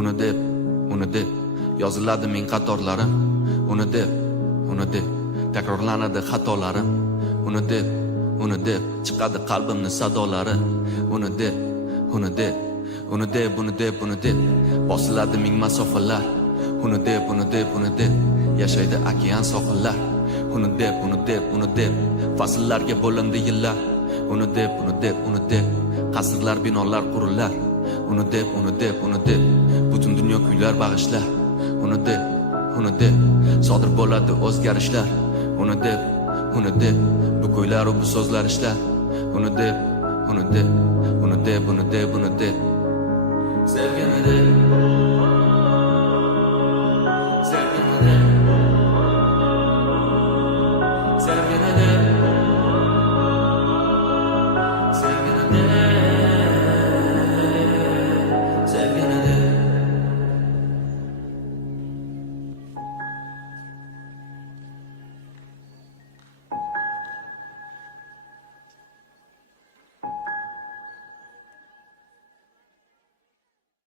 uni deb yoziladi ming qatorlarim. Uni deb takrorlanadi xatolarim. Uni deb chiqadi qalbimni sadolari. Uni deb bosiladi ming masofalar. Uni deb yashaydi okean sohillar. Uni deb fasllarga bo'lindi yillar. Uni deb qasrlar binolar qurilar. Uni deb butun dunyo kuylar bag'ishlar. Uni deb sodir bo'ladi o'zgarishlar. Uni deb bu kuylar va bu so'zlar ishlar. Uni deb sevgini deb sevgini deb